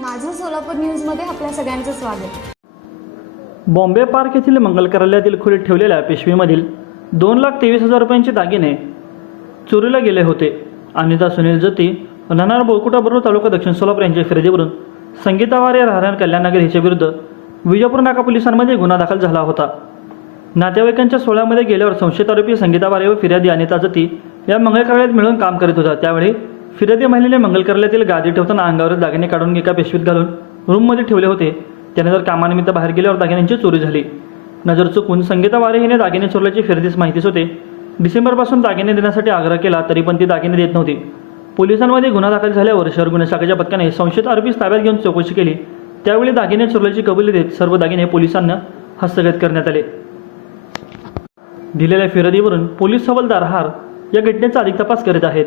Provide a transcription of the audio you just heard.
माझं सोलापूर न्यूजमध्ये आपल्या सगळ्यांचं स्वागत. बॉम्बे पार्क येथील मंगल कार्यालयातील खोलीत ठेवलेल्या पिशवीमधील दोन लाख तेवीस हजार रुपयांचे दागिने चोरीला गेले होते. अनिता सुनील जती नाणार बोळकुटा बरोबर तालुका दक्षिण सोलापूर यांच्या फिर्यादीवरून संगीता वारे राहणार कल्याणनगर हिच्या विरुद्ध विजापूर नाका पोलिसांमध्ये गुन्हा दाखल झाला होता. नातेवाईकांच्या सोहळ्यामध्ये गेल्यावर संशयित आरोपी संगीता वारे व फिर्यादी अनिता जती या मंगल कार्यालयात मिळून काम करीत होता. त्यावेळी फिर्यादी महिलेने मंगलकर्ल्यातील गादी ठेवताना अंगावर दागिने काढून एका पिशवीत घालून रूममध्ये ठेवले होते. त्यानंतर कामानिमित्त बाहेर गेल्यावर दागिन्यांची चोरी झाली. नजर चुकून संगीता वारे हिने दागिने चोरल्याची फिर्यादीस माहितीच होते. डिसेंबरपासून दागिने देण्यासाठी आग्रह केला तरी पण ती दागिने देत नव्हती. पोलिसांमध्ये गुन्हा दाखल झाल्यावर शहर गुन्हे शाखेच्या पथकाने संशयित आरोपीस ताब्यात घेऊन चौकशी केली. त्यावेळी दागिने चोरल्याची कबुली देत सर्व दागिने पोलिसांना हस्तगत करण्यात आले. दिलेल्या फिर्यादीवरून पोलीस हवालदार हार या घटनेचा अधिक तपास करीत आहेत.